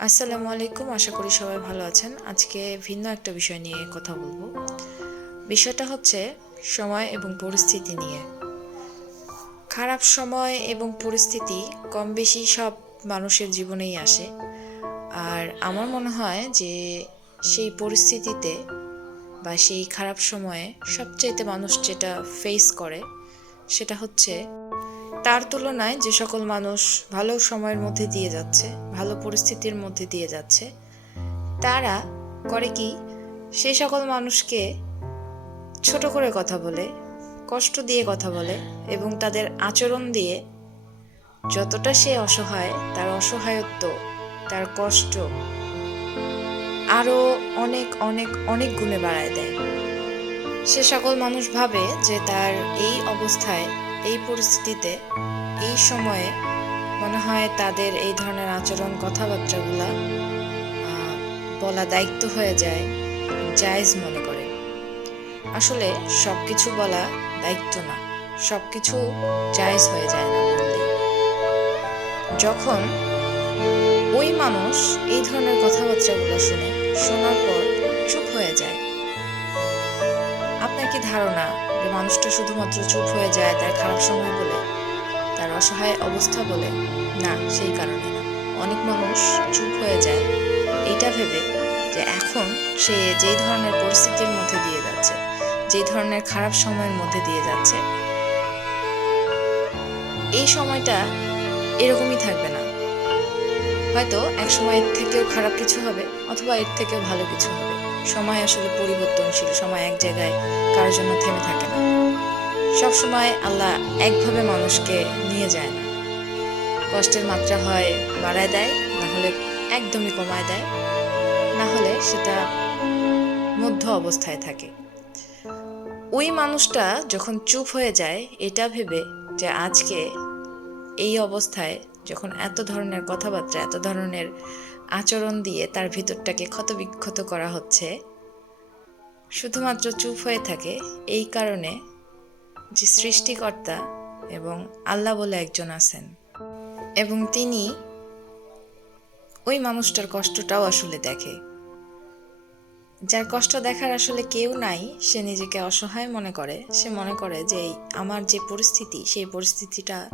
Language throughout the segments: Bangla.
আসসালামু আলাইকুম, আশা করি সবাই ভালো আছেন। আজকে ভিন্ন একটা বিষয় নিয়ে কথা বলব। বিষয়টা হচ্ছে সময় এবং পরিস্থিতি নিয়ে। খারাপ সময় এবং পরিস্থিতি কম বেশি সব মানুষের জীবনেই আসে। আর আমার মনে হয় যে সেই পরিস্থিতিতে বা সেই খারাপ সময়ে সবচাইতে মানুষ যেটা ফেস করে সেটা হচ্ছে তার তুলনায় যে সকল মানুষ ভালো সময়ের মধ্যে দিয়ে যাচ্ছে, ভালো পরিস্থিতির মধ্যে দিয়ে যাচ্ছে, তারা করে কি সেই সকল মানুষকে ছোট করে কথা বলে, কষ্ট দিয়ে কথা বলে এবং তাদের আচরণ দিয়ে যতটা সে অসহায়, তার অসহায়ত্ব, তার কষ্ট আরও অনেক অনেক অনেক গুণে বাড়ায় দেয়। সে সকল মানুষ ভাবে যে তার এই অবস্থায় এই পরিস্থিতিতে, এই সময়ে মনে হয় তাদের এই ধরনের আচরণ কথাবার্তাগুলা বলা দায়িত্ব হয়ে যায়, জায়েজ মনে করে। আসলে সব কিছু বলা দায়িত্ব না সব কিছু জায়েজ হয়ে যায় না বললেই। যখন ওই মানুষ এই ধরনের কথাবার্তাগুলো শুনে, শোনার পর চুপ হয়ে যায়। ধারণা যে মানুষটা শুধুমাত্র চুপ হয়ে যায় তার খারাপ সময় বলে, তার অসহায় অবস্থা বলে, না, সেই কারণে না। অনেক মানুষ চুপ হয়ে যায়। এইটা ভেবে যে এখন সে যেই ধরনের পরিস্থিতির মধ্যে দিয়ে যাচ্ছে, যেই ধরনের খারাপ সময়ের মধ্যে দিয়ে যাচ্ছে, এই সময়টা এরকমই থাকবে না। হয়তো এক সময় এর থেকেও খারাপ কিছু হবে অথবা এর থেকেও ভালো কিছু হবে। সময় আসলে পরিবর্তনশীল, সময় এক জায়গায় কারোর জন্য থেমে থাকে না। সব সময় আল্লাহ একভাবে মানুষকে নিয়ে যায় না। কষ্টের মাত্রা হয় বাড়ায় দেয়, না হলে একদমই কমায় দেয়, না হলে সেটা মধ্য অবস্থায় থাকে। ওই মানুষটা যখন চুপ হয়ে যায়, এটা ভেবে যে আজকে এই অবস্থায় যখন এত ধরনের কথাবার্তা, এত ধরনের আচরণ দিয়ে তার ভিতরটাকে ক্ষতবিক্ষত করা হচ্ছে, শুধুমাত্র চুপ হয়ে থাকে এই কারণে যে সৃষ্টিকর্তা এবং আল্লাহ বলে একজন আছেন। এবং তিনি ওই মানুষটার কষ্টটাও আসলে দেখে। যার কষ্ট দেখার আসলে কেউ নাই, সে নিজেকে অসহায় মনে করে। সে মনে করে যে আমার যে পরিস্থিতি, সেই পরিস্থিতিটা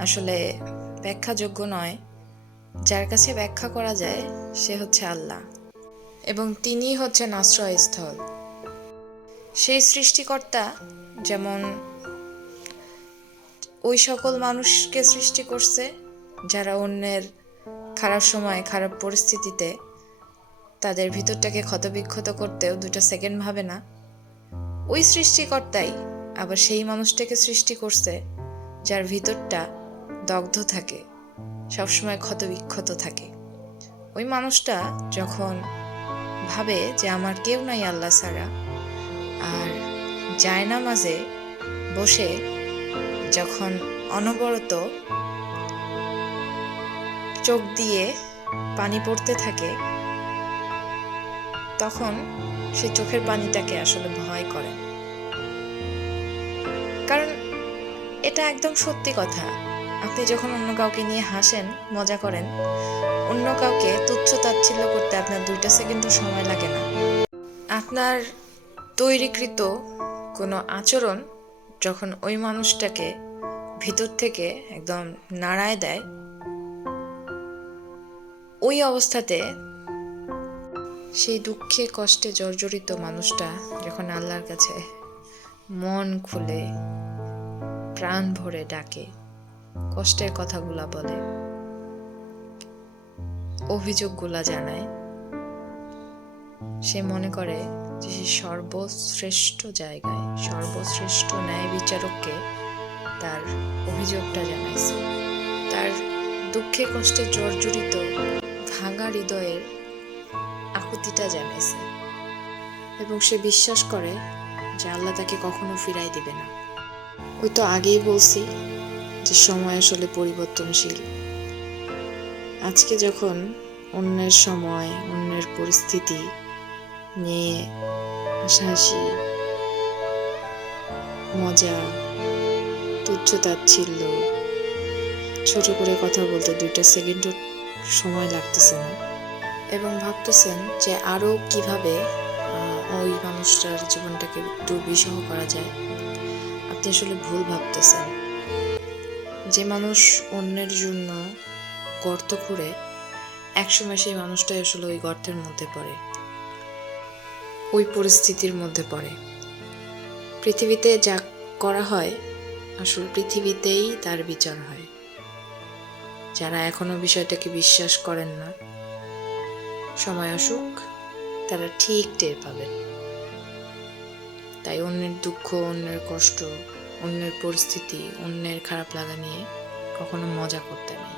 আসলে ব্যাখ্যাযোগ্য নয়। যার কাছে ব্যাখ্যা করা যায়, সে হচ্ছে আল্লাহ এবং তিনি হচ্ছেন আশ্রয়স্থল। সেই সৃষ্টিকর্তা যেমন ওই সকল মানুষকে সৃষ্টি করছে, যারা অন্যের খারাপ সময়, খারাপ পরিস্থিতিতে তাদের ভিতরটাকে ক্ষতবিক্ষত করতেও দুটো সেকেন্ড ভাবে না। ওই সৃষ্টিকর্তাই আবার সেই মানুষটাকে সৃষ্টি করছে, যার ভিতরটা দগ্ধ থাকে, সবসময় ক্ষতবিক্ষত থাকে। ওই মানুষটা যখন ভাবে যে আমার কেউ নাই আল্লাহ ছাড়া, আর জায়না মাঝে বসে যখন অনবরত চোখ দিয়ে পানি পড়তে থাকে, তখন সে চোখের পানিটাকে আসলে ভয় করে। কারণ এটা একদম সত্যি কথা। আপনি যখন অন্য কাউকে নিয়ে হাসেন, মজা করেন, অন্য কাউকে তুচ্ছ তাচ্ছিল্য করতে আপনার দুইটা সেকেন্ডও সময় লাগে না। আপনার তৈরিকৃত কোনো আচরণ যখন ওই মানুষটাকে ভিতর থেকে একদম নাড়ায় দেয়, ওই অবস্থাতে সেই দুঃখে কষ্টে জর্জরিত মানুষটা যখন আল্লাহর কাছে মন খুলে প্রাণ ভরে ডাকে কষ্টের কথাগুলা বলে। অভিযোগগুলা জানায়। সে মনে করে যে সে সর্বশ্রেষ্ঠ জায়গায়, সর্বশ্রেষ্ঠ ন্যায় বিচারককে তার অভিযোগটা জানাইছে। তার দুঃখে কষ্টে জর্জরিত ভাঙা হৃদয়ের আকুতিটা জানাইছে এবং সে বিশ্বাস করে যে আল্লাহ তাকে কখনো ফিরাই দিবে না। ওই তো আগেই বলছি যে সময় আসলে পরিবর্তনশীল। আজকে যখন অন্যের সময়, অন্যের পরিস্থিতি নিয়ে হাসাহাসি, মজা তুচ্ছ তাচ্ছিল্য ছোট করে কথা বলতে দুইটা সেকেন্ডও সময় লাগতেছে না এবং ভাবতেছেন যে আরও কীভাবে ওই মানুষটার জীবনটাকে একটু বিষহ করা যায়। আপনি আসলে ভুল ভাবতেছেন। যে মানুষ অন্যের জন্য গর্ত খুঁড়ে, একসময় সেই মানুষটাই আসলে ওই গর্তের মধ্যে পড়ে, ওই পরিস্থিতির মধ্যে পড়ে। পৃথিবীতে যা করা হয়, আসলে পৃথিবীতেই তার বিচার হয়। যারা এখনও বিষয়টাকে বিশ্বাস করেন না, সময় আসুক, তারা ঠিক টের পাবেন। তাই অন্যের দুঃখ, অন্যের কষ্ট অন্যের পরিস্থিতি অন্যের খারাপ লাগা নিয়ে কখনো মজা করতে নেই।